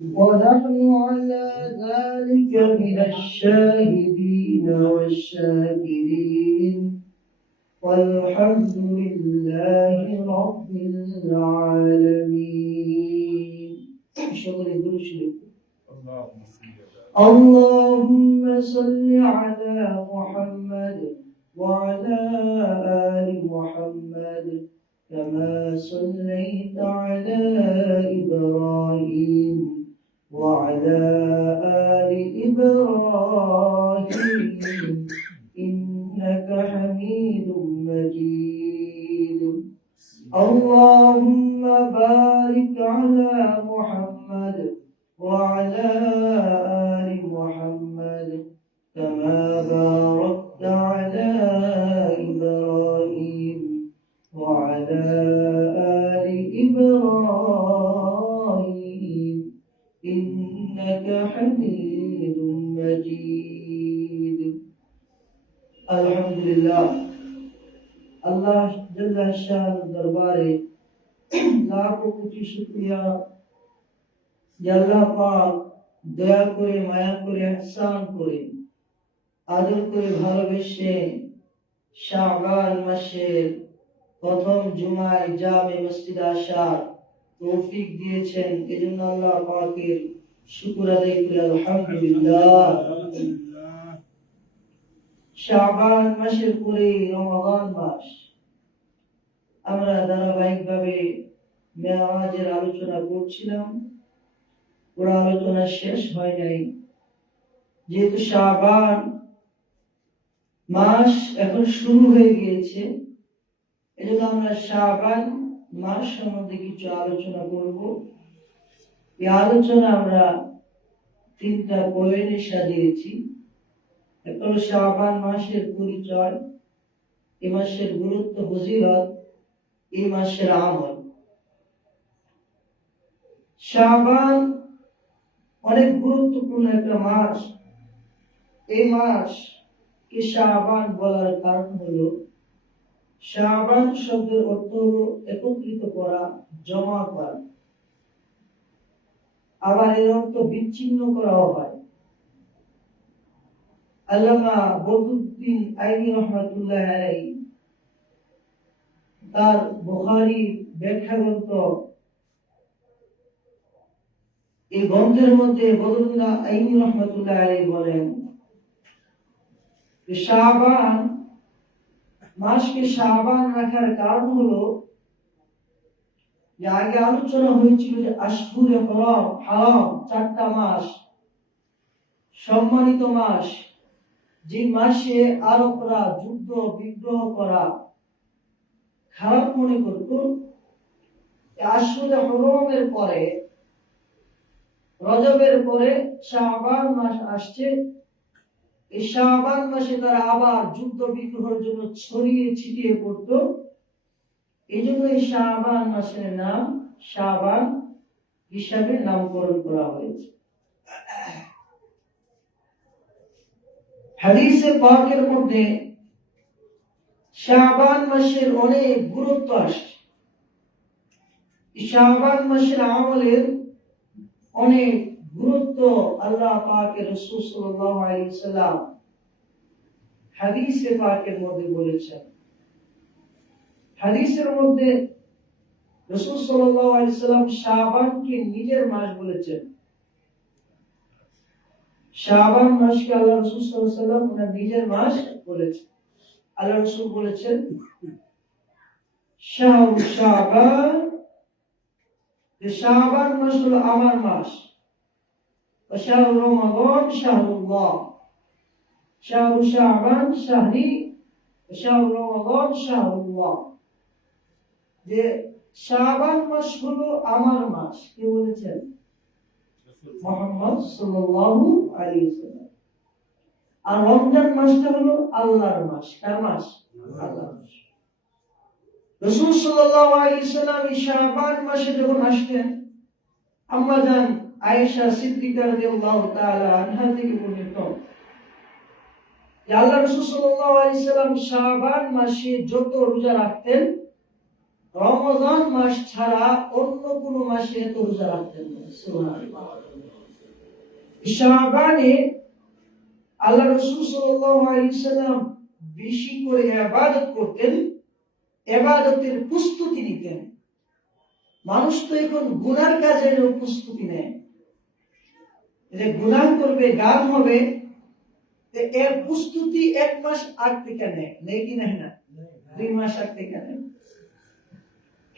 ونحن على ذلك من الشاهدين والشاكرين والحمد لله رب العالمين. اللهم صل على محمد وعلى آل محمد كما صليت على إبراهيم وعلى آل إبراهيم إنك حميد مجيد. اللهم بارك على محمد وعلى آل محمد كما باركت على إبراهيم وعلى آل إبراهيم إنك حميد مجيد. الحمد لله আল্লাহ জল্লা শাহর দরবারে লাখো কোটি শুকরিয়া যে আল্লাহ পাক দয়া করে মায়া করে ইহসান করে আদর করে ভালোবেসে শাবান মাসের প্রথম জুমায় জামে মসজিদে আসার তৌফিক দিয়েছেন। এজন্য আল্লাহ পাকের শুকর আদায় করি আলহামদুলিল্লাহ। শাবান মাসের পরে রমাদান মাস, আমরা ধারাবাহিকভাবে মেরাজের আলোচনা করছিলাম। পুরো আলোচনা শেষ হয় নাই, যেহেতু শাবান মাস এখন শুরু হয়ে গিয়েছে, এজন্য আমরা শাবান মাস সম্বন্ধে কিছু আলোচনা করব। এই আলোচনা আমরা তিনটা পয়েন্টে সাজিয়েছি। এক হলো শাবান মাসের পরিচয়, এই মাসের গুরুত্ব, ফজিলত, এই মাসের আমল। শাবান অনেক গুরুত্বপূর্ণ একটা মাস। এই মাস কে শাবান বলার কারণ হলো শাবান শব্দের অর্থ হলো একত্রিত করা, জমা করা। আবার এর অর্থ বিচ্ছিন্ন করাও হয়। আল্লামা বদরুদ্দিন আইনি রহমাতুল্লাহ আলাইহি তার বুখারী ব্যাখ্যা গ্রন্থ, এই গ্রন্থের মধ্যে বদরুদ্দিন আইনি রহমাতুল্লাহ আলাইহি বলেন যে শাবান মাসকে শাবান রাখার কারণ হলো যে আগে আলোচনা হয়েছিল যে আশহুরে হারাম চারটা মাস, সম্মানিত মাস, যে মাসে আরবরা যুদ্ধ বিগ্রহ করা খারাপ মনে করত। আশহুরে হরমের পরে, রজবের পরে শাবান মাস আসছে। এই শাবান মাসে তারা আবার যুদ্ধ বিগ্রহের জন্য ছড়িয়ে ছিটিয়ে পড়তো। এই জন্য এই শাবান মাসের নাম শাবান হিসাবে নামকরণ করা হয়েছে। হাদিসে পাকের মধ্যে শাবান মাসের অনেক গুরুত্ব আসছে। শাবান মাসের আমলের অনেক গুরুত্ব আল্লাহ পাকের রাসূল সাল্লাল্লাহু আলাইহি ওয়াসাল্লাম হাদিসে পাকের মধ্যে বলেছেন। হাদিসের মধ্যে রাসূল সাল্লাল্লাহু আলাইহি ওয়াসাল্লাম শাবানকে নিজের মাস বলেছেন। শাবান মাসকে আল্লাহ রাসূল সাল্লাল্লাহু আলাইহি ওয়াসাল্লাম ওনার নিজের মাস বলেছেন। আল্লাহ রাসূল বলেছেন শাহরু শাবান, যে শাবান মাস হলো আমার মাস। ওয়া শাহরু রমাদান শাহরুল্লাহ, শাহরু শাবান শাহরি ওয়া শাহরু রমাদান শাহরুল্লাহ। যে শাবান মাস হলো আমার মাস, কে বলেছেন? মুহাম্মদ সাল্লাল্লাহু আলাইহি ওয়াসাল্লাম। আর রমজান মাসটা হলো আল্লাহর মাস। কার মাস? আল্লাহর মাস। রাসূল সাল্লাল্লাহু আলাইহি ওয়াসাল্লাম এই শাবান মাসে যখন আসতেন, আম্মা জান আয়েশা সিদ্দিকা রাদিয়াল্লাহু তাআলা আনহা থেকে বর্ণিত যে আল্লাহ রাসূল সাল্লাল্লাহু আলাইহি ওয়াসাল্লাম শাবান মাসে যত রোজা রাখতেন রমজান মাস ছাড়া অন্য কোন মাসে এত রোজা রাখতেন না। সুবহানাল্লাহ। শাবানে আল্লাহ রাসূল সাল্লাল্লাহু আলাইহি ওয়াসাল্লাম বেশি করে ইবাদত করতেন, ইবাদতের প্রস্তুতি নিতেন। মানুষ তো এখন গুনার কাজের প্রস্তুতি নেয়, যে গুনাহ করবে, গান হবে, এর প্রস্তুতি 1 মাস আগ থেকে নেয়, নেই কি নেয় না? 2 মাস আগ থেকে নেয়।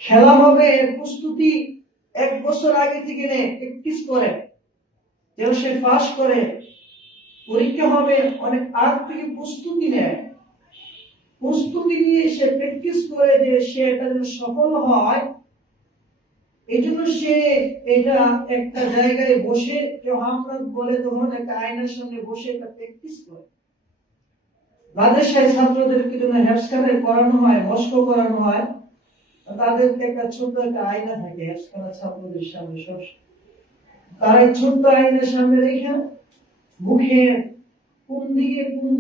খেলা হবে, এর প্রস্তুতি 1 বছর আগে থেকে নেয়, প্র্যাকটিস করে যেন সে পাস করে। পরীক্ষা হবে, অনেক আগ থেকে প্রস্তুতি নেয়, প্রস্তুতি নিয়ে সে প্র্যাকটিস করে যে সে এটা যেন সফল হয়। এই জন্য সে এটা একটা জায়গায় বসে, কেউ আমরা বলে তখন একটা আয়নার সামনে বসে এটা প্র্যাকটিস করে। মাদ্রাসায় ছাত্রদেরকে জন্য হেফজখানায় করানো হয়, মস্ক করানো হয়, তাদের একটা ছোট্ট একটা আয়না থাকে হেফজখানা ছাত্রদের সামনে। সব তারা এই ছোট্ট আয়নার সামনে রেখে মুখে কোন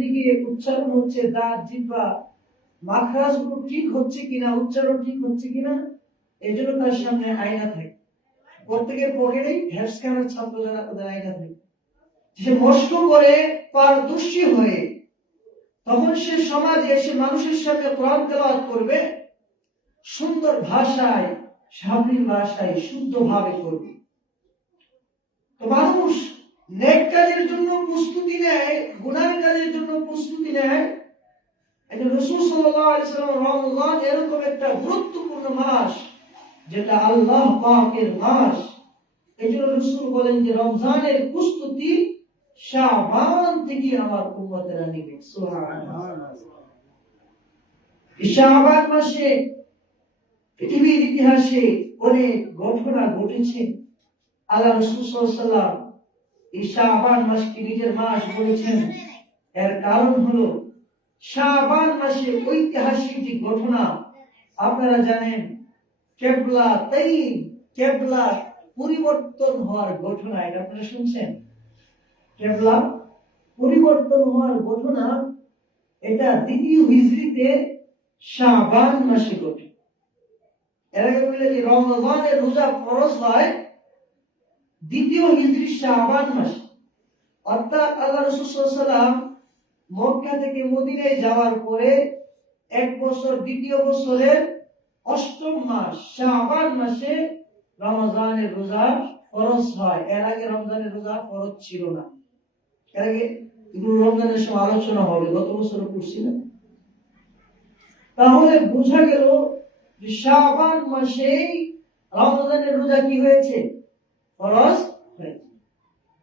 দিকে উচ্চারণ হচ্ছে, দাঁত জিহ্বা মাখরাজ গুলো ঠিক হচ্ছে কিনা, উচ্চারণ ঠিক হচ্ছে কিনা, এই জন্য তার সামনে আয়না থাকে। প্রত্যেকের পকেটেই হেফজখানার ছাত্র যারা, তাদের আয়না থাকে। সে মস্ক করে পারদর্শী হয়ে তখন সে সমাজে এসে মানুষের সামনে কোরআন তেলাওয়াত করবে, সুন্দর ভাষায়, স্বাধীন ভাষায়, শুদ্ধ ভাবে করবে। তো মানুষ নেক কাজের জন্য প্রস্তুতি নেয়, গুনার কাজের জন্য প্রস্তুতি নেয়। রাসূল সাল্লাল্লাহু আলাইহি ওয়াসাল্লাম রমজান এরকম একটা গুরুত্বপূর্ণ মাস, যেটা আল্লাহ পাকের মাস। এজন্য রাসূল বলেন যে রমজানের প্রস্তুতি শাবান থেকে আমার উম্মতেরা নেবে। সুবহানাল্লাহ। শাবান মাসে পৃথিবীর ইতিহাসে অনেক ঘটনা ঘটেছে। আল্লাহ রাসূল সাল্লাল্লাহু আলাইহি ওয়াসাল্লাম এই শাবান মাসকে নিজের মাস বলেছেন। এর কারণ হলো শাবান মাসে ঐতিহাসিক যে ঘটনা আপনারা জানেন, কেবলা পরিবর্তন হওয়ার ঘটনা, এটা আপনারা শুনছেন? কেবলা পরিবর্তন হওয়ার ঘটনা, এটা 2য় হিজরিতে শাবান মাসে ঘটে। এর আগে বলে যে রমজানের রোজা ফরজ হয় 2য় হিজরি শাবান মাসে। অর্থাৎ আল্লাহ রাসূল সাল্লাল্লাহু আলাইহি ওয়াসাল্লাম মক্কা থেকে মদিনায় যাওয়ার পরে 1 বছর, 2য় বছরের 8ম মাস শাবান মাসে রমজানের রোজা ফরজ হয়। এর আগে রমজানের রোজা ফরজ ছিল না। এর আগে এগুলো রমজানের সময় আলোচনা হবে, গত বছরও করছিলাম। তাহলে বোঝা গেল যে শাবান মাসেই রমজানের রোজা কি হয়েছে? ফরজ হয়েছে।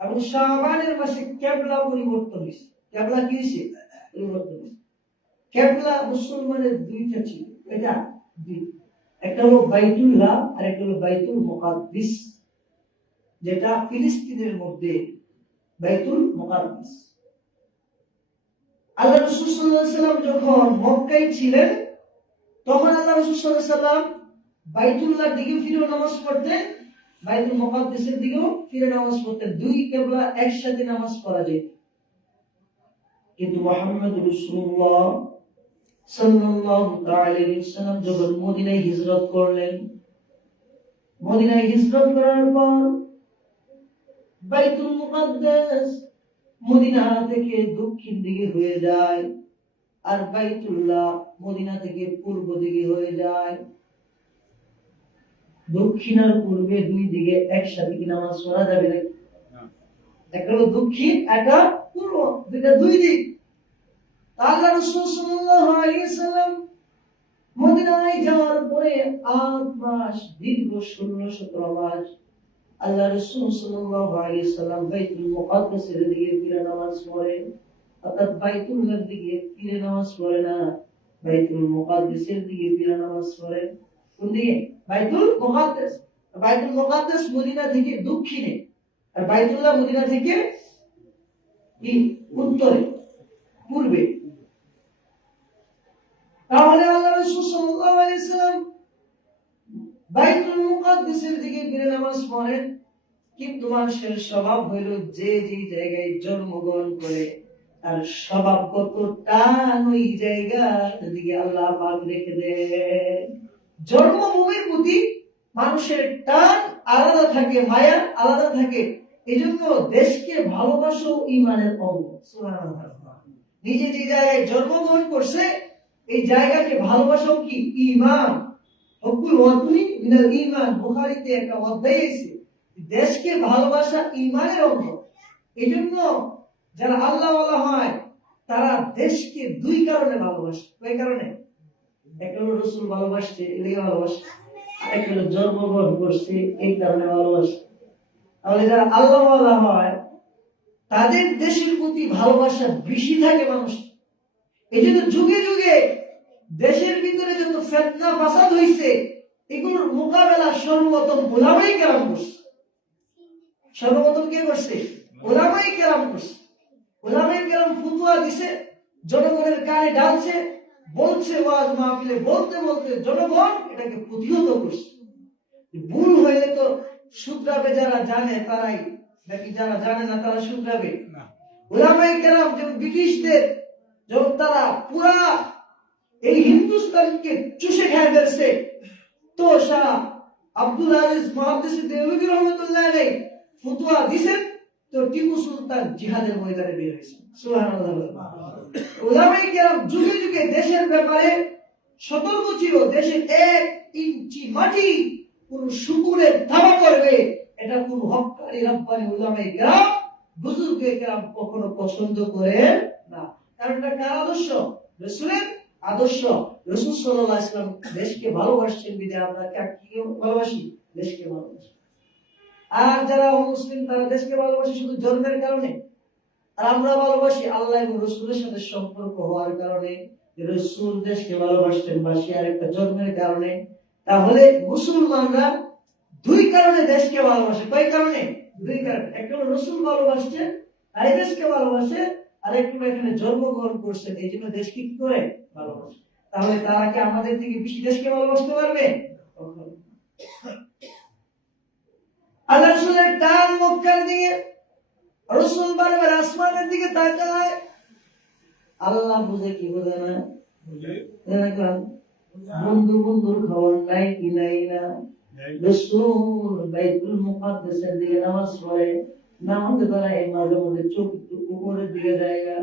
এবং শাবানের মাসে কেবলা পরিবর্তন হয়েছে। কেবলা কি হয়েছে? পরিবর্তন হয়েছে। কেবলা মুসলমানের 2টা ছিল, এটা 2, একটা হলো বাইতুল্লাহ আর একটা হলো বাইতুল মুকাদ্দিস, যেটা ফিলিস্তিনের মধ্যে বাইতুল মুকাদ্দিস। আল্লাহ রাসূল সাল্লাল্লাহু আলাইহি ওয়াসাল্লাম যখন মক্কায় ছিলেন, তখন আল্লাহ রাসূল সাল্লাল্লাহু আলাইহি ওয়াসাল্লাম বাইতুল্লাহর দিকে ফিরে নামাজ পড়তেন, বাইতুল মুকাদ্দিসের দিকেও ফিরে নামাজ পড়তেন। 2 কিবলা একসাথে নামাজ পড়া যেত। কিন্তু মুহাম্মদ রাসূলুল্লাহ সাল্লাল্লাহু আলাইহি ওয়াসাল্লাম যখন মদিনায় হিজরত করলেন, মদিনায় হিজরত করার পর বাইতুল মুকাদ্দাস মদিনা থেকে দক্ষিণ দিকে হয়ে যায়, আর বাইতুল্লাহ মদিনা থেকে পূর্ব দিকে হয়ে যায়। দক্ষিণ আর পূর্বে 2 দিকে একসাথে কি নামাজ পড়া যাবে না? একটা হলো দক্ষিণ, একটা পূর্ব, দুইটা 2 দিক। আল্লাহ রাসূল সাল্লাল্লাহু আলাইহি ওয়াসাল্লাম মদিনায় যাওয়ার পরে 8 মাস, দীর্ঘ 16-17 মাস আল্লাহ রাসূল সাল্লাল্লাহু আলাইহি ওয়াসাল্লাম বাইতুল মুকাদ্দাসের দিকে ফিরে নামাজ পড়ে। অর্থাৎ বাইতুল্লাহর দিকে ফিরে নামাজ পড়ে না, বাইতুল মুকাদ্দাসের দিকে ফিরে নামাজ পড়ে। কোন দিকে? বাইতুল মুকাদ্দাস। বাইতুল মুকাদ্দাস মদিনা থেকে দক্ষিণে, আর বাইতুল্লাহ মদিনা থেকে কি উত্তরে, পূর্বে। তাহলে আল্লাহ রাসূল সাল্লাল্লাহু আলাইহি ওয়াসাল্লাম বাইতুল মুকাদ্দাসের দিকে ফিরে নামাজ পড়েন। কিন্তু মানুষের স্বভাব হইল যে যে জায়গায় জন্মগ্রহণ করে তার স্বভাবগত টান ওই জায়গার দিকে আল্লাহ পাক রেখে দেন। জন্মভূমির প্রতি মানুষের টান আলাদা থাকে, মায়া আলাদা থাকে। এই জন্য দেশকে ভালোবাসো ইমানের অঙ্গ। সুবহানাল্লাহ। নিজে যে জায়গায় জন্মগ্রহণ করছে এই জায়গাকে ভালোবাসাও কি ঈমান। হুব্বুল ওয়াতনি মিনাল ঈমান, বুখারীতে একটা অধ্যায় আছে দেশকে ভালোবাসা ঈমানের অঙ্গ। এই জন্য যারা আল্লাহ ওয়ালা হয় তারা দেশকে দুই কারণে ভালোবাসে। কয় কারণে? একটা হলো রাসূল ভালোবাসছে এই লেগে ভালোবাসে, আর একটা হলো জন্মগ্রহণ করছে এই কারণে ভালোবাসে। তাহলে যারা আল্লাহ ওয়ালা হয় তাদের দেশের প্রতি ভালোবাসা বেশি থাকে মানুষ। এই জন্য যুগে যুগে দেশের ভিতরে যত ফিতনা ফাসাদ হইছে এগুলোর মোকাবেলা সর্বপ্রথম উলামায়ে কেরাম করছে। সর্বপ্রথম কে করছে? উলামায়ে কেরাম করছে। উলামায়ে কেরাম ফতোয়া দিছে, জনগণের কানে ঢালছে, বলছে ওয়াজ মাহফিলে, বলতে বলতে জনগণ এটাকে প্রতিহত করছে। ভুল হইলে তো শুধরাবে যারা জানে তারাই, নাকি যারা জানে না তারা শুধরাবে? উলামায়ে কেরাম যেমন ব্রিটিশদের যখন তারা পুরা এই হিন্দুস্তানকে চুষে খেয়ে ফেলছে, তো শাহ আব্দুল আজিজ মুহাদ্দিস দেওবন্দি রহমাতুল্লাহ আলাইহি ফতোয়া দিবেন, তো টিপু সুলতান জিহাদের ময়দানে বের হয়েছে। সুবহানাল্লাহ। উলামায়ে কেরাম যুগে যুগে দেশের ব্যাপারে সতর্ক ছিল। দেশের 1 ইঞ্চি মাটি কোন শুকুরের ধাবা করবে এটা কোন হক্কানি রব্বানি উলামায়ে কেরাম বুজুর্গে কেরাম কখনো পছন্দ করেন না। কারণ এটা কার আদর্শ? রাসূলের আদর্শ। রাসূল সাল্লাল্লাহু আলাইহি ওয়াসাল্লাম দেশকে ভালোবাসছেন বিধায় আমরা কি ভালোবাসি? দেশকে ভালোবাসি। আর যারা মুসলিম তারা দেশকে ভালোবাসে শুধু জন্মের কারণে, আর আমরা ভালোবাসি আল্লাহ এবং রাসূলের সাথে সম্পর্ক হওয়ার কারণে। রাসূল দেশকে ভালোবাসতেন বাসি আর একটা জন্মের কারণে। তাহলে মুসলমানরা দুই কারণে দেশকে ভালোবাসে। কয় কারণে? দুই কারণে। একটা হলো রাসূল ভালোবাসছেন তাই দেশকে ভালোবাসে, আর একটা এখানে জন্মগ্রহণ করছেন এই জন্য দেশকে কি করে ভালোবাসে। তাহলে তারা কি আমাদের থেকে বেশি দেশকে ভালোবাসতে পারবে? আল্লাহ রাসূলের টান মক্কার দিকে, রাসূল বারবার আসমানের দিকে তাকায়। আল্লাহ বুঝে কি বুঝে না? বন্ধু বন্ধুর খবর নাই কি নাই না। রাসূল বাইতুল মুকাদ্দাসের দিকে নামাজ পড়ে, নামাজে দাঁড়ায় মাঝে মাঝে চোখ উপরের দিকে জায়গা,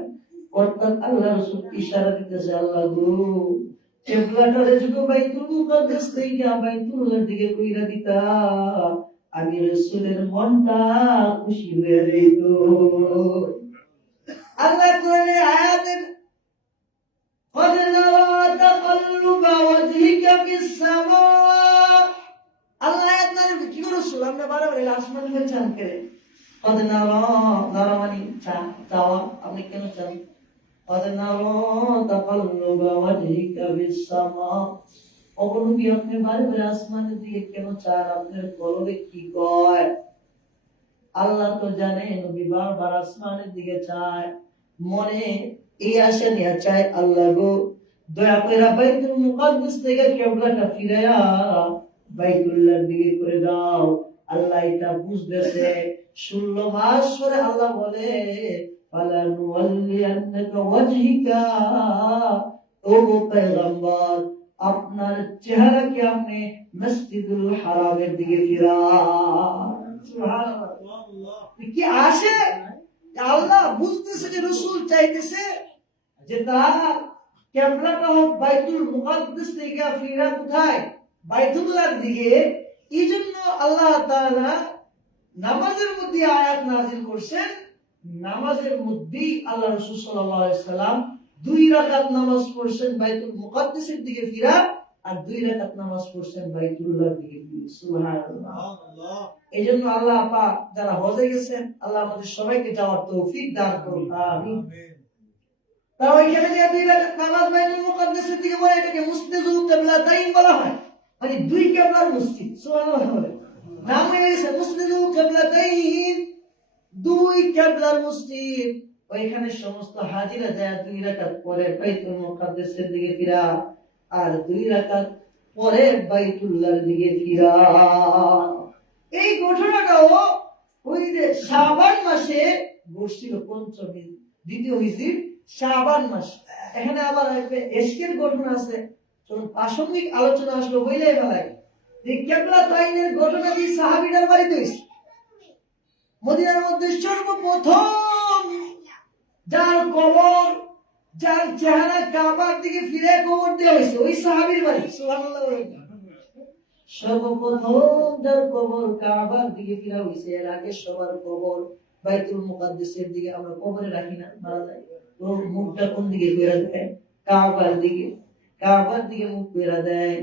অর্থাৎ আল্লাহ রাসূল ইশারা দিতেছে আল্লাহ গো কিবলাটারে যদি বাইতুল মুকাদ্দাস থেকে বাইতুল্লাহর দিকে কইরা দিতা আমি রাসূলের মনটা খুশি হয়ে যেত। আল্লাহ কোরআনে আয়াতের قد نرى تقلب وجهك في السماء, আল্লাহ আপনার কি রাসূল আমরা বারবার আসমান থেকে চান করে قد نرى نرى মানে চাওয়া, আপনি কেন চান? قد نرى تقلب وجهك في السماء, অবনবী আপনি বারবার আসমানের দিকে কেন চান? আপনার কলবে কি কয়? আল্লাহ তো জানে নবী বারবার আসমানের দিকে চায়, মনে এই আশা নিয়ে চায় আল্লাহ গো দয়া করে বাইতুল মুকাদ্দাস থেকে কিবলাটা ফিরায়া বাইতুল্লাহর দিকে করে দাও। আল্লাহ এটা বুঝতেছে। 16 মাস পরে আল্লাহ বলে ফালানুওয়াল্লিয়ান্নাকা ওয়াজহিকা, ও পয়গম্বর আপনার চেহারাকে আপনি মসজিদুল হারামের দিকে ফিরান। সুবহানাল্লাহ। কি আসে আল্লাহ বুঝতেছে যে রাসূল চাইতেছে যে তার কিবলাটা হোক বাইতুল মুকাদ্দাস থেকে ফিরা কোথায়? বাইতুল্লাহর দিকে। এইজন্য আল্লাহ তাআলা নামাজের মধ্যে আয়াত নাযিল করেছেন। নামাজের মধ্যেই আল্লাহ রাসূল সাল্লাল্লাহু আলাইহি সাল্লাম 2 রাকাত নামাজ পড়ছেন বাইতুল মুকাদ্দাসের দিকে ফিরা, আর 2 রাকাত নামাজ পড়ছেন বাইতুল্লাহর দিকে ফিরে। সুবহানাল্লাহ। এইজন্য আল্লাহ পাক যারা হজে গেছেন আল্লাহ আমাদের সবাইকে যাওয়ার তৌফিক দান করুন। আমিন। তাও এখানে যে 2 রাকাত নামাজ বাইতুল মুকাদ্দাসের দিকে পড়ে এটাকে মুসলিদুল কিবলাতাইন বলা হয়, মানে 2 কিবলার মসজিদ। সুবহানাল্লাহ। নাম হয়েছে মুসলিদুল কিবলাতাইন, 2 কিবলার মসজিদ। ওইখানে সমস্ত হাজিরা যায় 2 রাকাত পরে বাইতুল মুকাদ্দাসের দিকে ফিরা, আর 2 রাকাত পরে বাইতুল্লাহর দিকে ফিরা। এই ঘটনাটাও ওই যে শাবান মাসে ঘটছিল, পঞ্চমী দ্বিতীয় হিজরি শাবান মাস। এখানে আবার এশকের ঘটনা আছে, চলুন প্রাসঙ্গিক আলোচনা আসলো হইলে বেলায় যে কেবলা তাইনের ঘটনা দিয়ে সাহাবীদের বাড়িতে হয়েছে। মদিনার মধ্যে সর্বপ্রথম যার কবর, যার চেহারা কাবার দিকে ফিরে কবর দেওয়া হয়েছে ওই সাহাবীর বাড়ি। সুবহানাল্লাহ। সর্বপ্রথম যার কবর কাবার দিকে ফিরা হয়েছে, এর আগে সবার কবর বাইতুল মুকাদ্দাসের দিকে। আমরা কবরে রাখি না, মারা যায় তো মুখটা কোন দিকে ফেরা দেয়? কাবার দিকে। কাবার দিকে মুখ ফেরা দেয়।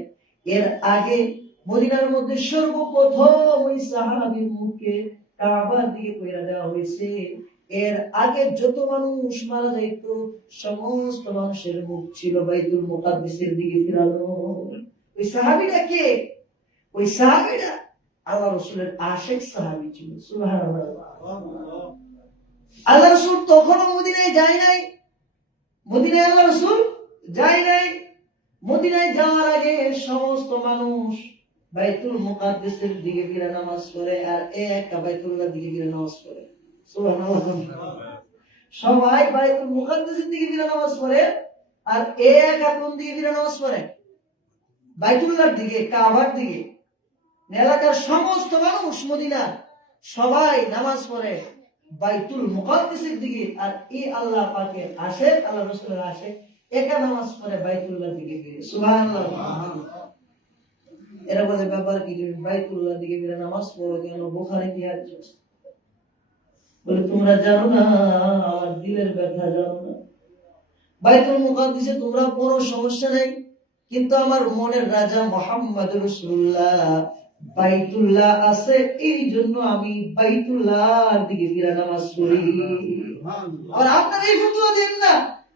এর আগে মদিনার মধ্যে সর্বপ্রথম ওই সাহাবীর মুখে কাবার দিকে ফেরা দেওয়া হয়েছে। এর আগে যত মানুষ মারা যাইত সমস্ত মানুষের মুখ ছিল বাইতুল মুকাদ্দাসের দিকে ফিরানো। ওই সাহাবীরা কে? ওই সাহাবীরা আল্লাহ রাসূলের আশিক সাহাবী ছিল। সুবহানাল্লাহ। আল্লাহ রাসূল তখনও মদিনায় যায় নাই। মদিনায় আল্লাহ রাসূল যায় নাই। মদিনায় যাওয়ার আগে সমস্ত মানুষ বাইতুল মুকাদ্দাসের দিকে ফিরে নামাজ পড়ে, আর একা বাইতুল্লাহর দিকে ফিরে নামাজ পড়ে। সুবহানাল্লাহ। সবাই বাইতুল মুকাদ্দাসের দিকে ফিরে নামাজ পড়ে, আর একা কোন দিকে ফিরে নামাজ পড়ে? বাইতুল্লাহর দিকে, কাবার দিকে। এলাকার সমস্ত মানুষ মদিনা সবাই নামাজ পড়ে বাইতুল মুকাদ্দাসের দিকে, আর এই আল্লাহ পাকের আশিক, আল্লাহ রাসূলের আশিক একা নামাজ পড়ে বাইতুল্লাহর দিকে ফিরে। সুবহানাল্লাহ। এরা বলে ব্যাপার কি, বাইতুল্লাহর দিকে ফিরে নামাজ পড়ো কেন? বুখারীতে আছে। বলে তোমরা জানো না, আমার দিলের ব্যথা জানো না। বাইতুল মুকাদ্দাসে তোমরা পড়ো সমস্যা নেই, কিন্তু আমার মনের রাজা মুহাম্মদ রাসূলুল্লাহ বাইতুল্লাহ আছে, এই জন্য আমি বাইতুল্লাহর দিকে ফিরে নামাজ পড়ি। আর আপনারা এই ফতোয়া দেন না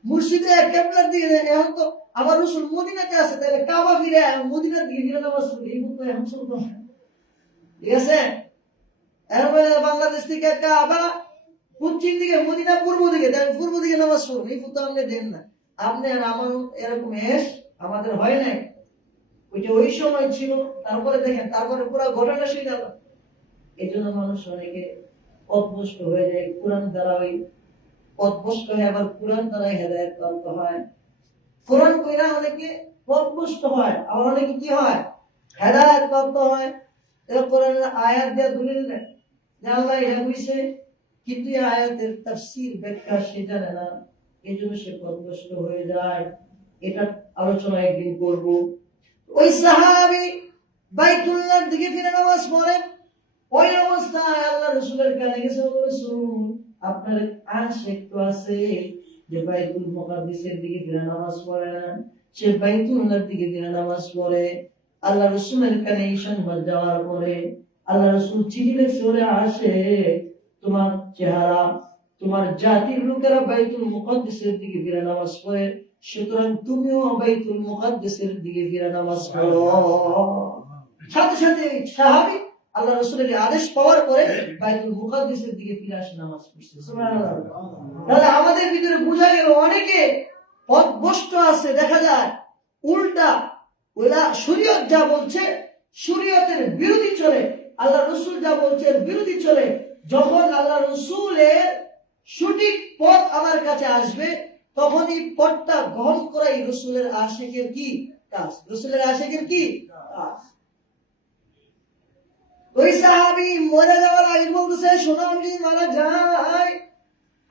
মুর্শিদে কিবলার দিকে। এখন তো আমার রাসূল মদিনাতে আছে, তাহলে কাবা ফিরে মদিনার দিকে ফিরে নামাজ পড়ি, এই ফতোয়া এখন চলতো না। ঠিক আছে? এরপরে বাংলাদেশ থেকে কাবা পশ্চিম দিকে, মদিনা পূর্ব দিকে, তাহলে পূর্ব দিকে নামাজ পড়ুন, এই ফতোয়া আপনি দেন না। আপনি আর আমার এরকম আমাদের হয় নাই। ওইটা ওই সময় ছিল, তারপরে দেখেন, তারপরে পুরো ঘটনা শুনে গেল। এই জন্য মানুষ অনেকে পথভ্রষ্ট হয়ে যায়। কোরআন দ্বারা ওই পথভ্রষ্ট হয়ে আবার কোরআন দ্বারা হেদায়েত প্রাপ্ত হয়। কোরআন কইরা অনেকে পথভ্রষ্ট হয়, আবার অনেকে কি হয়? হেদায়েত প্রাপ্ত হয়। এরা কোরআনের আয়াত দিয়ে দলিল দেয় যে আল্লাহ এটা কইছে, কিন্তু এই আয়াতের তাফসীর ব্যাখ্যা সে জানে না, এই জন্য সে পথভ্রষ্ট হয়ে যায়। এটা আলোচনা একদিন করব। ওই সাহাবী বাইতুল্লাহর দিকে ফিরে নামাজ পড়েন। ওই অবস্থায় আল্লাহ রাসূলের কাছে গেছে, রাসূল আপনার আশিক তো আছে যে বাইতুল মুকাদ্দাসের দিকে ফিরে নামাজ পড়ে না, সে বাইতুল্লাহর দিকে ফিরে নামাজ পড়ে। আল্লাহ রাসূলের কাছে এই সংবাদ যাওয়ার পরে আল্লাহ রাসূল চিঠি লিখছে, ওরে আশিক, তোমার চেহারা, তোমার জাতির লোকেরা বাইতুল মুকাদ্দাসের দিকে ফিরে নামাজ পড়ে, সুতরাং তুমিও বাইতুল মুকাদ্দাসের দিকে ফিরে নামাজ পড়ো। সাথে সাথে সাহাবী আল্লাহ রাসূলের আদেশ পাওয়ার পরে বাইতুল মুকাদ্দাসের দিকে ফিরে আসে, নামাজ পড়ছে। সুবহানাল্লাহ। তাহলে আমাদের ভিতরে বোঝা গেল অনেকে পথভ্রষ্ট আছে। দেখা যায় উল্টা ওরা শরীয়ত যা বলছে শরীয়তের বিরোধী চলে, আল্লাহ রাসূল যা বলছে বিরোধী চলে। যখন আল্লাহ রাসূলের সঠিক পথ আমার কাছে আসবে, তখন এই পথটা গ্রহণ করাই রাসূলের আশিকের কি কাজ? রাসূলের আশিকের কি কাজ? ওই সাহাবী মরে যাওয়ার আগে বলতেছে, শোনো, আমি যদি মারা যাই,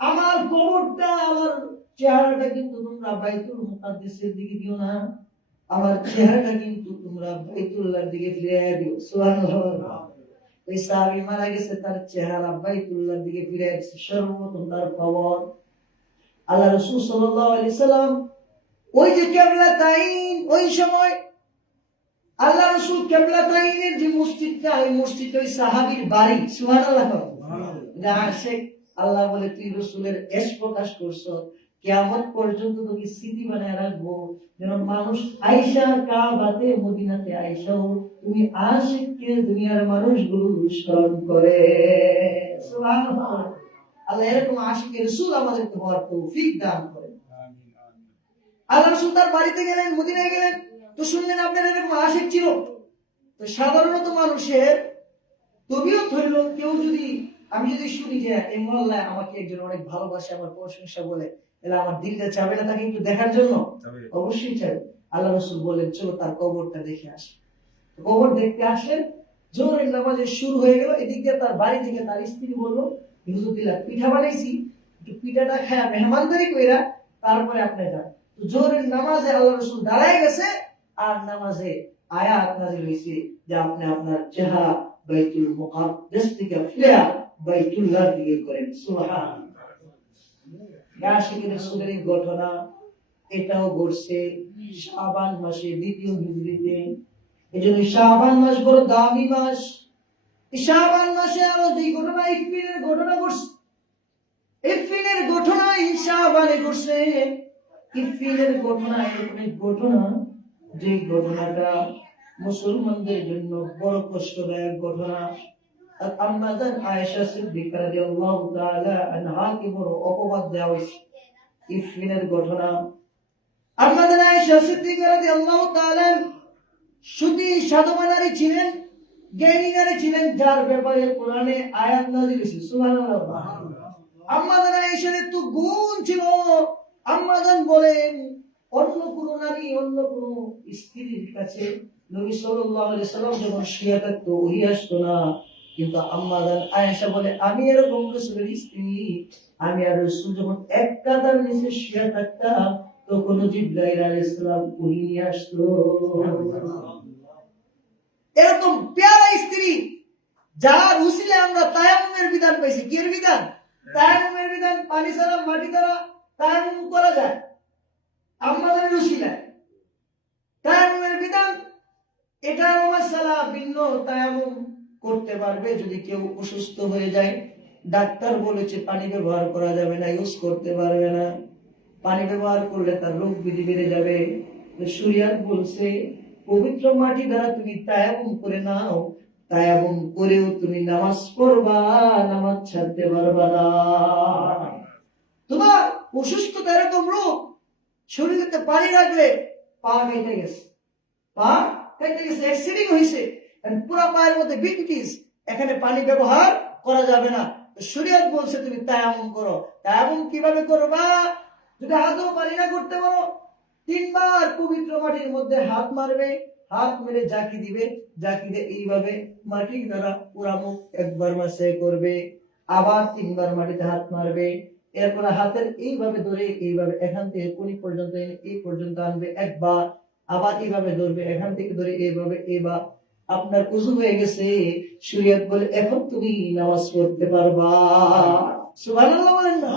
আমার কবরটা, আমার চেহারাটা কিন্তু তোমরা বাইতুল মুকাদ্দাসের দিকে দিও না, আমার চেহারাটা কিন্তু তোমরা বাইতুল্লাহর দিকে ফিরিয়ে দিও। সুবহানাল্লাহ। ওই সাহাবী মারা গেছে, তার চেহারা বাইতুল্লাহর দিকে ফিরে গেছে। সর্বপ্রথম তার কবর। আল্লাহ রাসূল সাল্লাল্লাহু আলাইহি সাল্লাম ওই যে কিবলাতাইন, ওই সময় আল্লাহ রাসূল কিবলাতাইনের যে মসজিদটা, ওই মসজিদ ওই সাহাবীর বাড়ি। সুবহানাল্লাহ। আশিক আল্লাহ বলে, তুই রাসূলের এশ প্রকাশ করছ, কিয়ামত পর্যন্ত তোকে স্মৃতি বানায় রাখবো, যেন মানুষ আয়েশা কাবাতে মদিনাতে আয়েশাও তুমি আশিককে দুনিয়ার মানুষগুলো স্মরণ করে। সুবহানাল্লাহ। আল্লাহ এরকম আশিকের রাসূল আমাদেরকে হওয়ার তৌফিক দান করে। আল্লাহ রাসূল তার বাড়িতে গেলেন, মদিনায় গেলেন, তো শুনলেন আপনার এরকম আশিক ছিল। তো সাধারণত মানুষের তবিয়ত হইল, কেউ যদি, আমি যদি শুনি যে এই মহল্লায় আমাকে একজন অনেক ভালোবাসে, আমার প্রশংসা বলে, তাহলে আমার দিলটা চাবে না তাকে একটু দেখার জন্য? অবশ্যই চাবে। আল্লাহ রাসূল বলেন চলো তার কবরটা দেখে আসি। কবর দেখতে আসলেন, জোহরের নামাজে শুরু হয়ে গেল। এদিকে তার বাড়ি থেকে তার স্ত্রী বলল, হুজুর দিলা পিঠা বানাইছি, একটু পিঠাটা খায়া মেহমানদারি কইরা তারপরে আপনি যান। তো জোহরের নামাজে আল্লাহ রাসূল দাঁড়ায় গেছে, আর নামাজে আয়াত নাযিল হইছে যে আপনি আপনার চেহারা বাইতুল মুকাদ্দাস থেকে ফিরে বাইতুল্লাহর দিকে করেন। সুবহানাল্লাহ। আশিকের রাসূলের এই ঘটনা এটাও ঘটছে শাবান মাসে, দ্বিতীয় হিজরিতে। এজন্য শাবান মাস বড় দামি মাস। এই শাবান মাসে আরো দুই ঘটনা, ইফফিনের ঘটনা ঘটছে। ইফফিনের ঘটনা শাবানে ঘটছে। ইফফিনের ঘটনা এরকম এক ঘটনা, যে ঘটনাটা মুসলমানদের জন্য বড় কষ্টদায়ক ঘটনা। আর আম্মাজান আয়েশা সিদ্দিকা রাদিয়াল্লাহু তাআলা আনহাকে বড় অপবাদ দেওয়া হয়েছে ইফফিনের ঘটনা। আম্মাজান আয়েশা সিদ্দিকা রাদিয়াল্লাহু তাআলা সুতি সাধবা নারী ছিলেন, জ্ঞানী নারী ছিলেন, যার ব্যাপারে কোরআনে আয়াত নাযিল হয়েছে। সুবহানাল্লাহ। আম্মাজান আয়েশার এত গুণ ছিল, আম্মাজান বলেন অন্য কোন নারী, অন্য কোন স্ত্রীর কাছে নবী সাল্লাল্লাহু আলাইহি সাল্লাম যখন শুয়ে থাকতো ওহি আসতো না, কিন্তু আম্মাজান আয়েশা বলে আমি এরকম রাসূলের স্ত্রী, আমি আর রাসূল যখন এক কাঁধার নিচে শুয়ে থাকতাম তখন জিবরাইল আলাইহিস সালাম ওহি নিয়ে আসতো। এরকম পেয়ারা স্ত্রী যার উসিলে আমরা তায়াম্মুমের বিধান পাইছি। কি এর বিধান? তায়াম্মুমের বিধান। পানি ছাড়া মাটি দ্বারা তায়াম্মুম করা যায় আমাদের উসিলায়। তায়াম্মুমের বিধান এটা মাসালা ভিন্ন। তায়াম্মুম করতে পারবে যদি কেউ অসুস্থ হয়ে যায়, ডাক্তার বলেছে পানি ব্যবহার করা যাবে না, ইউজ করতে পারবে না, পানি ব্যবহার করলে তার রোগ বিধি বেড়ে যাবে। শরীয়ত বলছে পবিত্র মাটি দ্বারা তুমি তায়াম্মুম করে নাও, তায়াম্মুম করেও তুমি নামাজ পড়বা, নামাজ ছাড়তে পারবা না। তোমার অসুস্থতা এরকম রোগ, শরীরেতে পানি রাখলে পা কেটে গেছে, পা কেটে গেছে, অ্যাক্সিডেন্ট হয়েছে, পুরো পায়ের মধ্যে বিকটিস, এখানে পানি ব্যবহার করা যাবে না। শরীয়ত বলছে তুমি তায়াম্মুম করো। তায়াম্মুম কিভাবে করবা? যদি আদৌ পানি না করতে পারো, 3 বার পবিত্র মাটির মধ্যে হাত মারবে, হাত মেরে জাকি দিবে, জাকি দিয়ে এইভাবে মাটি দ্বারা পুরা মুখ একবার মাসে করবে, আবার 3 বার মাটিতে হাত মারবে, এরপর হাতের এইভাবে ধরে এইভাবে এখান থেকে কোনি পর্যন্ত এনে এই পর্যন্ত আনবে একবার, আবার এইভাবে ধরবে এখান থেকে ধরে এইভাবে, এবার আপনার ওযু হয়ে গেছে। শরীয়ত বলে এখন তুমি নামাজ পড়তে পারবা। সুবহানাল্লাহ বলেন না?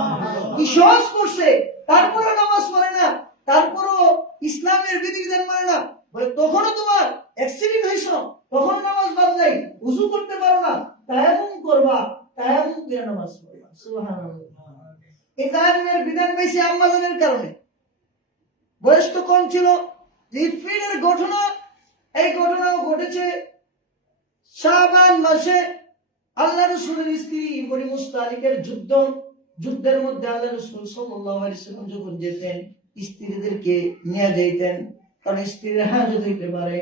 কি সহজ করছে, তারপরও নামাজ পড়ে না, তারপরও ইসলামের বিধিবিধান মানে না। বলে তখনও তোমার অ্যাক্সিডেন্ট হয়েছে, তখন নামাজ বাদ নাই, ওযু করতে পারো না, তায়াম্মুম করবা, তায়াম্মুম দিয়ে নামাজ পড়বা। সুবহানাল্লাহ। এই তায়াম্মুমের বিধান পাইছে আম্মাজানের কারণে। বয়স তো কম ছিল। ইফফিনের ঘটনা, এই ঘটনাও ঘটেছে শাবান মাসে। আল্লাহ রাসূলের স্ত্রী বনি মুস্তালিকের যুদ্ধের মধ্যে আল্লাহ রাসূল সাল্লাল্লাহু আলাইহি ওয়াসাল্লাম যখন যেতেন স্ত্রীদেরকে নিয়ে যেতেন, কারণ স্ত্রীর হাজত হইতে পারে।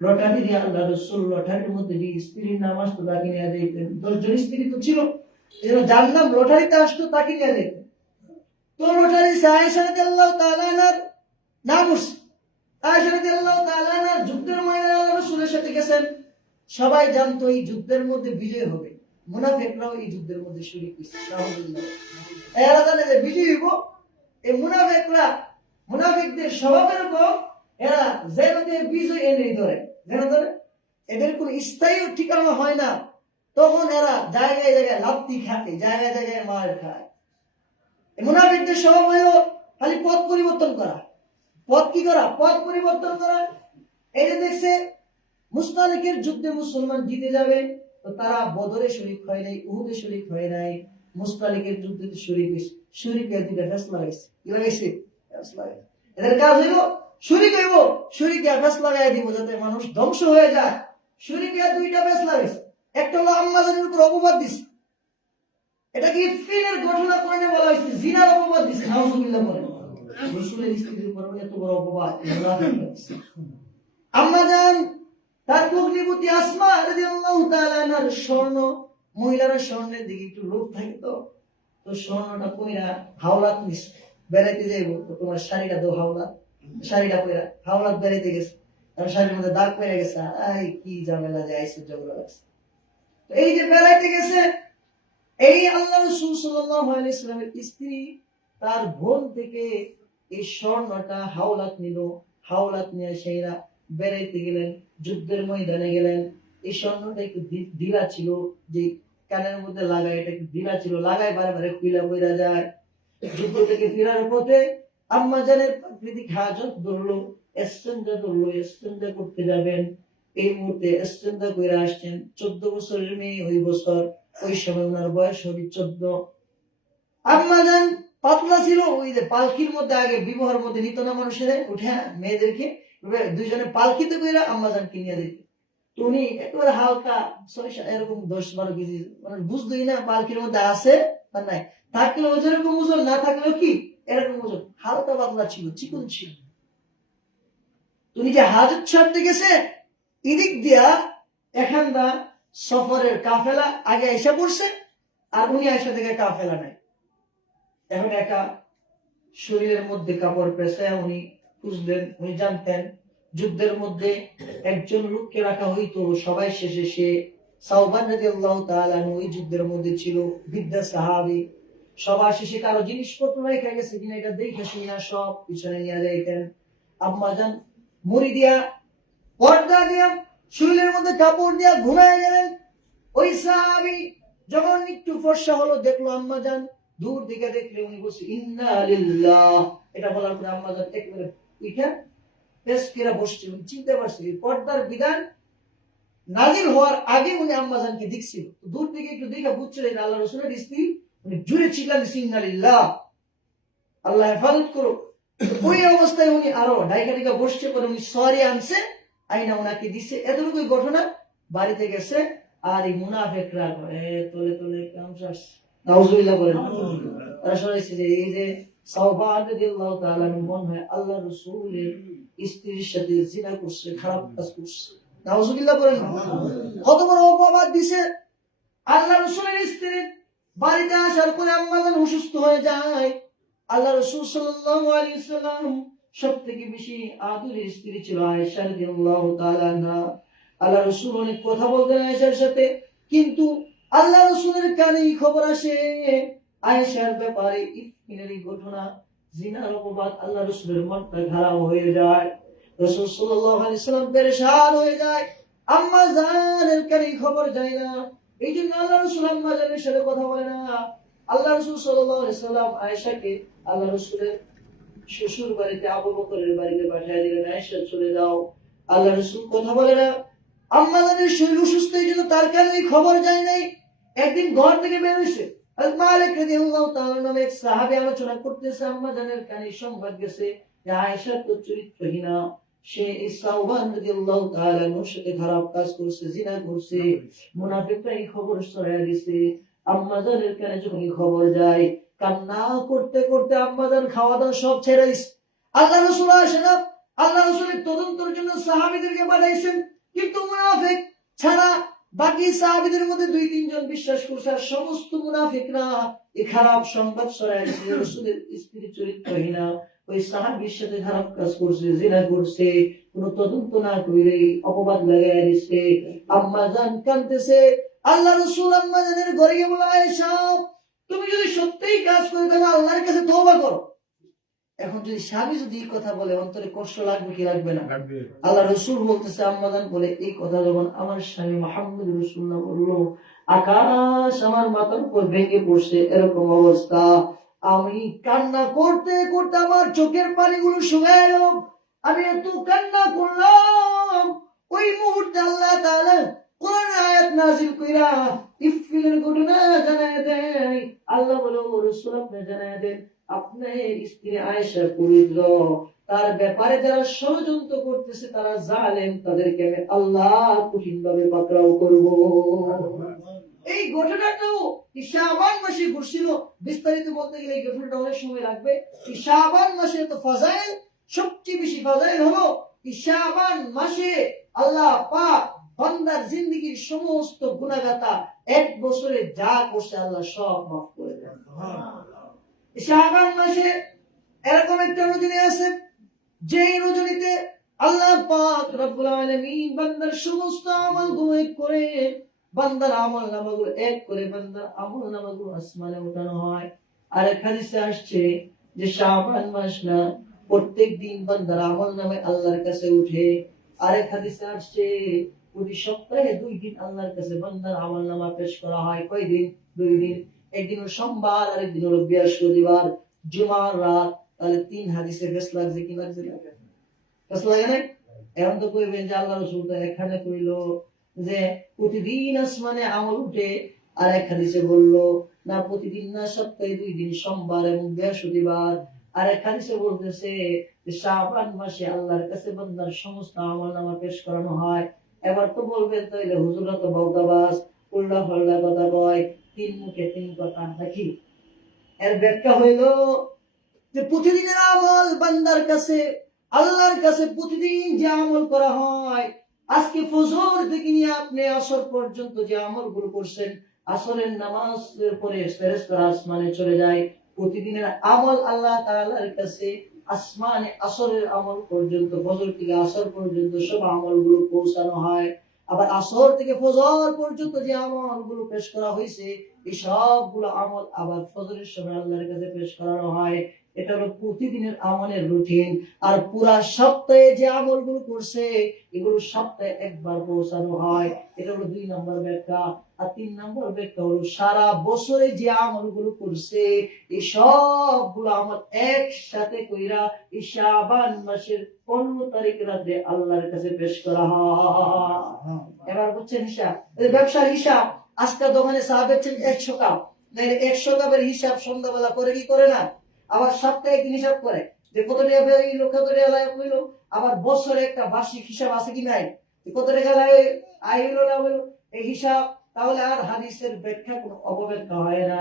লটারি দিয়ে আল্লাহ রাসূল লটারির মধ্যে যে স্ত্রীর নাম আসতো তাকে নিয়ে যেতেন। 10 জন স্ত্রী তো ছিল, যার নাম লটারিতে আসতো তাকে নিয়ে যেতেন। তো লটারি আয়েশা রাদিয়াল্লাহু তাআলা আনহার নাম উঠছে। আয়েশা রাদিয়াল্লাহু তাআলা আনহা যুদ্ধের ময়দানে আল্লাহ রাসূলের সাথে গেছেন। সবাই জানতো এই যুদ্ধের মধ্যে বিজয় হবে, মুনাফিকরাও এই যুদ্ধের মধ্যে শরীক হইছে। নাউযুবিল্লাহ। এরা জানে যে বিজয় হইব। এই মুনাফিকরা, মুনাফিকদের স্বভাবের উপর এরা যেন বিজয় এনেই ধরে, যেন ধরে, এদের কোন স্থায়ী ঠিকানা হয় না। তখন এরা জায়গায় জায়গায় লাত্তি খায়, জায়গায় জায়গায় মার খায়। মুনাফিকদের স্বভাব হলো খালি পথ পরিবর্তন করা। পথ কি করা? পথ পরিবর্তন করা। এই যে দেখছে মুস্তালিকের যুদ্ধে মুসলমান জিতে যাবে, তো তারা বদরে শরীক হয় নাই, উহুদে শরীক হয় নাই, মুস্তালিকের যুদ্ধে শরীক হয়েছে। শরীক হয়ে দুইটা ফেসলা লাগাইছে। কি লাগাইছে? ফেসলা লাগাইছে। এদের কাজ হইল শরীক হইব, শরীকে ফেস লাগাই দিব যাতে মানুষ ধ্বংস হয়ে যায়। শরীকে দুইটা ফেস লাগাইছে। একটা হলো আম্মাজানের উপর অপবাদ দিছে, এটা কি ইফফিনের ঘটনা করে বলা হয়েছে, জিনার অপবাদ দিছে। নাউযুবিল্লাহ বলেন। রাসূলের স্ত্রীর উপর এত বড় অপবাদ মুনাফিক দিছে। আম্মাজান তার পত্নী আসমা রাদিয়াল্লাহু তাআলা আনহার স্বর্ণ, মহিলারা স্বর্ণের দিকে একটু লোভ থাকে, তো তো স্বর্ণটা কইরা হাওলাত নিছে, বেড়াইতে যাইবো, তো তোমার শাড়িটা দাও হাওলাত, শাড়িটা পরে হাওলাত বেড়াইতে গেছে, তার শাড়ির মধ্যে দাগ পড়ে গেছে, আই কি ঝামেলা যে আইসে ঝগড়া লাগছে। তো এই যে বেড়াইতে গেছে, এই আল্লাহ রাসূল সাল্লাল্লাহু আলাইহি ওয়াসাল্লামের স্ত্রী তার বোন থেকে এই স্বর্ণটা হাওলাত নিল। হাওলাত নিয়ে সেইরা বেড়াইতে গেলেন, যুদ্ধের ময়দানে গেলেন। এই স্বর্ণটা একটু ঢিলা ছিল, যে কানের মধ্যে লাগায়, এটা একটু ঢিলা ছিল, লাগায় বারে বারে খুইলা বইরা যায়। যুদ্ধ থেকে ফেরার পথে আম্মা জানের প্রাকৃতিক হাজত ধরলো, এস্তেঞ্জা ধরলো, এস্তেঞ্জা করতে যাবেন। এই মুহূর্তে এস্তেঞ্জা করে আসছেন। 14 বছরের মেয়ে ওই বছর, ওই সময় ওনার বয়স হবে 14। আম্মা জান পাতলা ছিল, ওই যে পালকির মধ্যে আগে বিবাহের মধ্যে নিত না মানুষেরা উঠে মেয়েদেরকে, দুইজনে পালকিতে করে আম্মা জানকে নিয়ে দিত। তো উনি একেবারে হালকা এরকম 10-12 কেজি, মানে বুঝতোই না পালকির মধ্যে আছে না নাই, থাকলেও যেরকম ওজন, না থাকলেও কি এরকম ওজন, হালকা পাতলা ছিল, চিকন ছিল। উনি যে হাজত ছাড়তে গেছে, এদিক দিয়া এখানটা সফরের কাফেলা আগে এসে পড়ছে, আর উনি এসে থেকে কাফেলা নাই। এখন একা শরীরের মধ্যে কাপড় পেঁচে উনি খুঁজলেন। উনি জানতেন যুদ্ধের মধ্যে একজন লোককে রাখা হইতো, সবাই শেষে সে সাওবান রাদিয়াল্লাহু তাআলা আনহু ওই যুদ্ধের মধ্যে ছিল, বিদ্যা সাহাবী। সবার শেষে কারো জিনিসপত্র রেখে গেছে কিনা এটা দেখে শুনে সব পিছনে নিয়ে যাইতেন। আম্মা জান মুড়ি দিয়া, পর্দা দিয়া, শরীরের মধ্যে কাপড় দিয়া ঘুমায় গেলেন। ওই সাহাবী যখন একটু ফর্সা হলো, দেখলো আম্মা জান, দূর দিকে দেখলে উনি বলছে ইন্না লিল্লাহ। এটা বলার পরে আম্মা জান একেবারে উঠে পেশকেরা বসছে। উনি চিনতে পারছে পর্দার বিধান নাজিল হওয়ার আগে উনি আম্মা জানকে দেখছিল। দূর থেকে একটু দেখে বুঝছিলেন আল্লাহ রাসূলের স্ত্রী। উনি জুড়ে চিল্লালেন ইন্না লিল্লাহ, আল্লাহ হেফাজত করো। ওই অবস্থায় উনি আরো ডাইকা ডাইকা বসছে, পরে উনি সরি আনছে, আইনা ওনাকে দিছে। এতটুকুই ঘটনা, বাড়িতে গেছে। আর এই মুনাফিকরা তলে তলে কেমন নাউজুবিল্লাহ বলেন, তারা শুনাইছে যে এই যে সাওবান রাদিয়াল্লাহু তাআলা মন হয় আল্লাহ রাসূলের স্ত্রীর সাথে জিনা করছে, খারাপ কাজ করছে। নাউজুবিল্লাহ বলেন, কত বড় অপবাদ দিছে। আল্লাহ রাসূলের স্ত্রী বাড়িতে আসার পরে আম্মা জান অসুস্থ হয়ে যায়। আল্লাহ রাসূল সাল্লাল্লাহু আলাইহি ওয়াসাল্লাম সবথেকে বেশি আদরের স্ত্রী ছিল আয়েশা রাদিয়াল্লাহু তাআলা আনহা। আল্লাহ রাসূল অনেক কথা বলতেন আয়েশার সাথে, কিন্তু আল্লাহ রাসূলের কানে খবর আসে আয়েশার ব্যাপারে ইফকিনের ঘটনা, জিনার অপবাদ। আল্লাহ রাসূলের মনটা খারাপ হয়ে যায়। রাসূল সাল্লাল্লাহু আলাইহি ওয়াসাল্লাম পেরেশান হয়ে যায়। আম্মা জানের কানে খবর যায় না। এই জন্য আল্লাহ রাসূল আম্মা জানের সাথে কথা বলে না। আল্লাহ রাসূল সাল্লাল্লাহু আলাইহি ওয়াসাল্লাম আয়েশাকে আল্লাহ রাসূলের শ্বশুর বাড়িতে আবু বকরের বাড়িতে পাঠিয়ে দিলেন, আয়েশা চলে যাও। আল্লাহ রাসূল কথা বলে না। আম্মা জানের শরীর অসুস্থ, এই জন্য তার কানে খবর যায় নাই। একদিন ঘর থেকে বের হয়েছে, মালিক রাদিয়াল্লাহু তাআলা নামে এক সাহাবী আলোচনা করতেছে, আম্মা জানের কানে সংবাদ গেছে যে আয়েশা তো চরিত্রহীনা, সে সাওবান রাদিয়াল্লাহু তাআলা আনহুর সাথে খারাপ কাজ করছে, জিনা করছে। মুনাফিকরা এই খবর ছড়াইয়া দিছে। আম্মা জানের কানে যখন খবর যায়, কান্না করতে করতে আম্মা জান খাওয়া দাওয়া সব ছেড়ে দিছে। আল্লাহ রাসূল আসেন, আল্লাহ রাসূলের তদন্তের জন্য সাহাবীদেরকে পাঠাইছেন, কিন্তু মুনাফিক ছাড়া বাকি সাহাবীদের মধ্যে 2-3 জন বিশ্বাস করছে। আর সমস্ত মুনাফিকরা এই খারাপ সংবাদ ছড়ায় দিয়েছে, রাসূলের স্ত্রী চরিত্রহীনা, ওই সাহাবীর সাথে খারাপ কাজ করছে, জিনা করছে। কোনো তদন্ত না করে অপবাদ লাগাইয়া দিচ্ছে। আম্মা জান কাঁদতেছে। আল্লাহ রাসূল আম্মা জানের ঘরে গিয়ে বলে, আয়েশা তুমি যদি সত্যিই কাজ করে তাহলে আল্লাহর কাছে তওবা করো। এখন যদি স্বামী যদি এই কথা বলে, অন্তরে কষ্ট লাগবে কি লাগবে না? আল্লাহ রাসূল বলতেছে, আম্মা জান বলে, এই কথা যখন আমার স্বামী মুহাম্মদ রাসূলুল্লাহ বললো, আকাশ আমার মাথার উপর ভেঙে পড়ছে, এরকম অবস্থা। আমি কান্না করতে করতে আমার চোখের পানিগুলো শুকায় গেল। আমি এত কান্না করলাম, ওই মুহূর্তে আল্লাহ তাআলা কোরআন আয়াত নাযিল কইরা ইফকিনের ঘটনা জানায় দেয়। আল্লাহ বলে, ও রাসূল আপনি জানায় দেন, আপনার স্ত্রী আয়েশা পবিত্র, তার ব্যাপারে যারা ষড়যন্ত্র করতেছে তারা জালেম, তাদেরকে আমি আল্লাহ কঠিনভাবে পাকড়াও করব। এই ঘটনাটাও শাবান মাসে ঘটছিল। বিস্তারিত বলতে গেলে এই ঘটনাটা অনেক সময় লাগবে। শাবান মাসে তো ফাজাইল, সবচেয়ে বেশি ফাজাইল হলো শাবান মাসে আল্লাহ পাক বান্দার জিন্দেগীর সমস্ত গুনাহগাতা এক বছরে যা করছে আল্লাহ সব মাফ করে দেন। শাবান মাসে এরকম একটা রজনী আছে, যেই রজনীতে আল্লাহ পাক রব্বুল আলামিন বান্দার সমস্ত আমলগুলো এক করে, বান্দার আমল নামাগুলো এক করে বান্দার আমল নামাগুলো আসমানে ওঠানো হয়। আর এক হাদিসে আসছে যে শাবান মাস না প্রত্যেক দিন বান্দার আমল নামে আল্লাহর কাছে উঠে। আর এক হাদিসে আসছে প্রতি সপ্তাহে 2 দিন আল্লাহর কাছে বান্দার আমল নামা পেশ করা হয়। কয় দিন? 2 দিন। একদিন হলো সোমবার আর একদিন হলো বৃহস্পতিবার, জুমার রাত। তাহলে 3 হাদিসে ফেস লাগছে। কি লাগছে? ফেস লাগে না? এখন তো কইবেন যে আল্লাহ রাসূল তো এখানে কইলো যে প্রতিদিন আসমানে আমল উঠে, আর এক হাদিসে বললো না প্রতিদিন না, সপ্তাহে 2 দিন, সোমবার এবং বৃহস্পতিবার। আর এক হাদিসে বলতেছে যে শাবান মাসে আল্লাহর কাছে বান্দার সমস্ত আমলনামা পেশ করানো হয়। এবার তো বলবেন তাইলে হুজুররা তো বলদাবাজ, উল্টা পাল্টা কথা কয়, 3 মুখে 3 কথা নাকি? এর ব্যাখ্যা হইল যে প্রতিদিনের আমল বান্দার কাছে, আল্লাহর কাছে প্রতিদিন যে আমল করা হয়, আজকে ফজর থেকে নিয়ে আপনি আসর পর্যন্ত যে আমলগুলো করছেন, আসরের নামাজের পরে ফেরেশতারা আসমানে চলে যায়। প্রতিদিনের আমল আল্লাহ তাআলার কাছে আসমানে আসরের আমল পর্যন্ত, ফজর থেকে আসর পর্যন্ত সব আমলগুলো পৌঁছানো হয়। আবার আসর থেকে ফজর পর্যন্ত যে আমলগুলো পেশ করা হয়েছে, এই সবগুলো আমল আবার ফজরের সময় আল্লাহর কাছে পেশ করানো হয়। এটা হলো প্রতিদিনের আমলের রুটিন। আর পুরা সপ্তাহে যে আমলগুলো করছে, এগুলো সপ্তাহে একবার পৌঁছানো হয়। এটা হলো 2 নম্বর ব্যাখ্যা। আর 3 নম্বর ব্যাখ্যা হলো সারা বছরে যে আমলগুলো করছে, এই সবগুলো আমল একসাথে কইরা এই শাবান মাসের 15 তারিখ রাতে আল্লাহর কাছে পেশ করা হয়। এবার বুঝছেন হিসাব? ব্যবসার হিসাব। আজকে দোকানে চা বেচছেন 100 কাপ, 100 কাপের হিসাব সন্ধ্যাবেলা করে কি করে না? আবার সপ্তাহে একদিন হিসাব করে যে কত টাকা বেরিয়ে কত টাকা লাভ হইলো। আবার বছরে একটা বার্ষিক হিসাব আছে কি নাই, কত টাকা আয় হইলো লাভ হইলো, এই হিসাব। তাহলে আর হাদিসের ব্যাখ্যা কোনো অপব্যাখ্যা হয় না।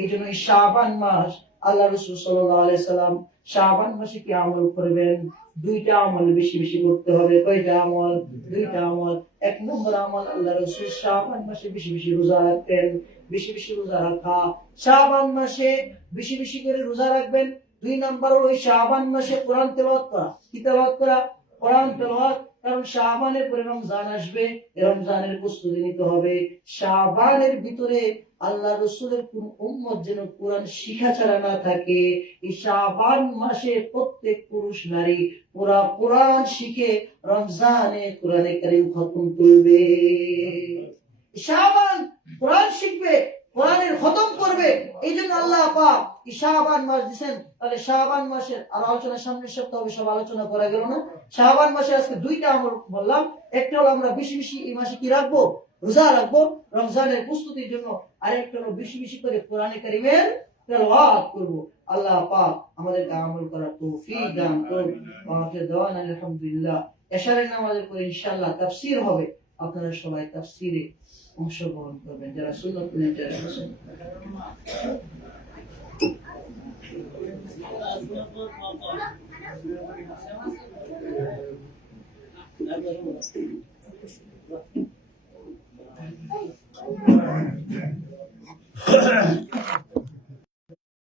এই জন্য শাবান মাস আল্লাহ রাসূল সাল্লাল্লাহু আলাইহি সাল্লাম শাবান মাসে কি আমল করবেন? 2টা আমল বেশি বেশি করতে হবে। কয়টা আমল? 2টা আমল। 1 নম্বর আমল আল্লাহ রাসূল শাবান মাসে বেশি বেশি রোজা রাখতেন। বেশি বেশি রোজা রাখা, শাবান মাসে বেশি বেশি করে রোজা রাখবেন। 2 নাম্বার হলো শাবান মাসে কোরআন তেলাওয়াত করা। কি তেলাওয়াত করা? কোরআন তেলাওয়াত। কারণ শাবানের পরে রমজান আসবে, রমজানের প্রস্তুতি নিতে হবে। শাবানের ভিতরে আল্লাহ রাসূলের কোন উম্মত যেন কোরআন শিখা ছাড়া না থাকে। এই শাবান মাসে প্রত্যেক পুরুষ নারী পুরা কোরআন শিখে রমজানে কোরআনে কারীম খতম করবে। শাবান কোরআন শিখবে, কোরআনের খতম করবে। এই জন্য আল্লাহ পাক এই শাবান মাস দিয়েছেন। তাহলে শাবান মাসের আর আলোচনা সামনের সপ্তাহে সব আলোচনা করা গেল না। শাবান মাসে আজকে 2টা আমল বললাম। একটা হলো আমরা বেশি বেশি এই মাসে কি রাখবো? রোজা রাখবো রমজানের প্রস্তুতির জন্য। আরেকটা হলো বেশি বেশি করে কোরআনে কারীমের তেলাওয়াত করব। আল্লাহ পাক আমাদেরকে আমল করার তৌফিক দান করুন। আমাদের দোয়া আলহামদুলিল্লাহ। এশারের নামাজের পরে ইনশাআল্লাহ তাফসীর হবে। আপনারা সবাই তাফসীরে অংশগ্রহণ করবেন যারা সুন্নাত মেনে চলেছেন।